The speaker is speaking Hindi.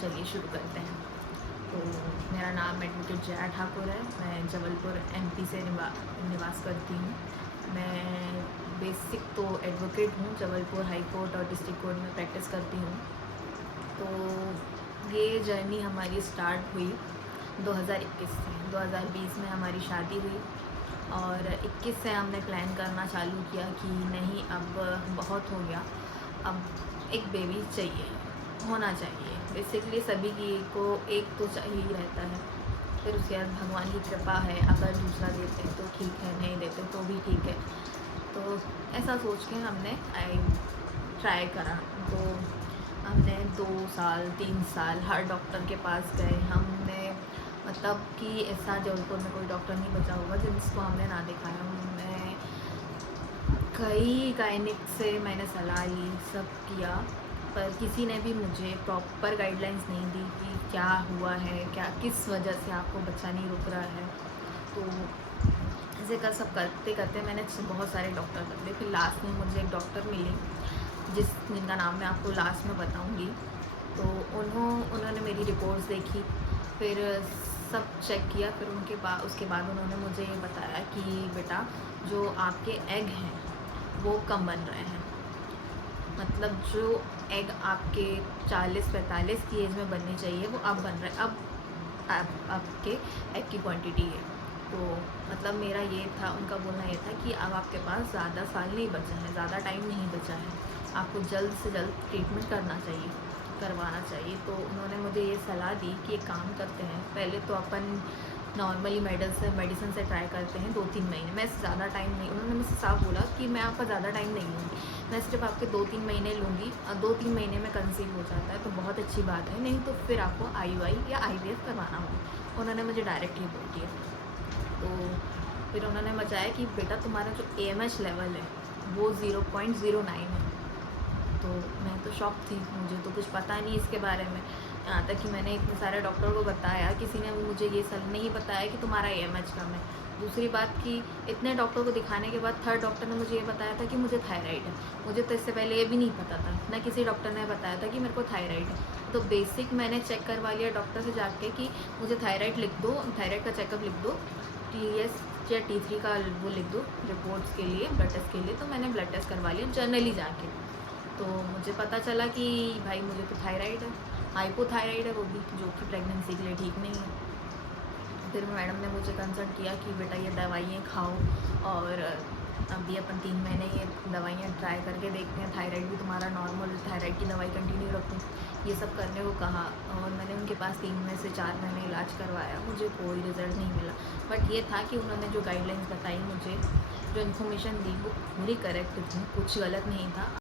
चलिए शुरू करते हैं। तो मेरा नाम एडवोकेट जया ठाकुर है। मैं जबलपुर एमपी से निवास करती हूँ। मैं बेसिक तो एडवोकेट हूँ, जबलपुर हाई कोर्ट और डिस्ट्रिक्ट कोर्ट में प्रैक्टिस करती हूँ। तो ये जर्नी हमारी स्टार्ट हुई 2021 से। 2020 में हमारी शादी हुई और 21 से हमने प्लान करना चालू किया कि नहीं, अब बहुत हो गया, अब एक बेबी चाहिए, होना चाहिए। बेसिकली सभी की को एक तो चाहिए ही रहता है। फिर उसके बाद भगवान की कृपा है, अगर दूसरा देते हैं तो ठीक है, नहीं देते तो भी ठीक है। तो ऐसा सोच के हमने ट्राई करा। तो हमने 2 साल 3 साल हर डॉक्टर के पास गए। हमने मतलब कि ऐसा जबलपुर में कोई डॉक्टर नहीं बचा होगा जिसको हमने ना दिखाया। मैं कई गायनिक से मैंने सलाह ली, सब किया, पर किसी ने भी मुझे प्रॉपर गाइडलाइंस नहीं दी कि क्या हुआ है, क्या किस वजह से आपको बच्चा नहीं रुक रहा है। तो ऐसे कर सब करते करते मैंने बहुत सारे डॉक्टर बदले। फिर लास्ट में मुझे एक डॉक्टर मिली जिनका नाम मैं आपको लास्ट में बताऊंगी। तो उन्होंने मेरी रिपोर्ट्स देखी, फिर सब चेक किया। फिर उसके बाद उन्होंने मुझे ये बताया कि बेटा, जो आपके एग हैं वो कम बन रहे हैं। मतलब जो एग आपके 40-45 की एज में बनने चाहिए वो अब बन रहे हैं। अब आपके एग की क्वांटिटी है। तो मतलब मेरा ये था, उनका बोलना ये था कि अब आपके पास ज़्यादा साल नहीं बचा है, ज़्यादा टाइम नहीं बचा है, आपको जल्द से जल्द ट्रीटमेंट करवाना चाहिए। तो उन्होंने मुझे ये सलाह दी कि एक काम करते हैं, पहले तो अपन नॉर्मली मेडिसिन से ट्राई करते हैं 2-3 महीने। मैं ज़्यादा टाइम नहीं, उन्होंने मुझसे साफ बोला कि मैं आपका ज़्यादा टाइम नहीं लूँगी, मैं सिर्फ आपके 2-3 महीने लूँगी, और 2-3 महीने में कंसीव हो जाता है तो बहुत अच्छी बात है, नहीं तो फिर आपको IUI या IVF करवाना होगा। उन्होंने मुझे डायरेक्ट ही बोल दिया। तो फिर उन्होंने बताया कि बेटा, तुम्हारा जो AMH लेवल है वो 0.09 है। तो मैं तो शॉक थी, मुझे तो कुछ पता नहीं इसके बारे में। यहाँ तक कि मैंने इतने सारे डॉक्टर को बताया, किसी ने मुझे ये नहीं बताया कि तुम्हारा AMH कम है। दूसरी बात कि इतने डॉक्टर को दिखाने के बाद थर्ड डॉक्टर ने मुझे ये बताया था कि मुझे थायराइड है। मुझे तो इससे पहले ये भी नहीं पता था, ना किसी डॉक्टर ने बताया था कि मेरे को थायराइड है। तो बेसिक मैंने चेक करवा लिया डॉक्टर से जाके कि मुझे थायराइड लिख दो, थायराइड का चेकअप लिख दो, TS या T3 का वो लिख दो रिपोर्ट्स के लिए, ब्लड टेस्ट के लिए। तो मैंने ब्लड टेस्ट करवा लिया जर्नली जाके। तो मुझे पता चला कि भाई मुझे तो थायराइड है, हाइपोथायराइड है वो भी, जो कि प्रेगनेंसी के लिए ठीक नहीं है। फिर मैडम ने मुझे कंसल्ट किया कि बेटा ये दवाइयाँ खाओ, और अभी अपन 3 महीने ये दवाइयाँ ट्राई करके देखते हैं, थायराइड भी तुम्हारा नॉर्मल, थायराइड की दवाई कंटिन्यू रखूँ, ये सब करने को कहा। और मैंने उनके पास 3 में से 4 महीने इलाज करवाया, मुझे कोई रिज़ल्ट नहीं मिला। बट ये था कि उन्होंने जो गाइडलाइंस बताई मुझे, जो इन्फॉर्मेशन दी वो पूरी करेक्ट थी, कुछ गलत नहीं था।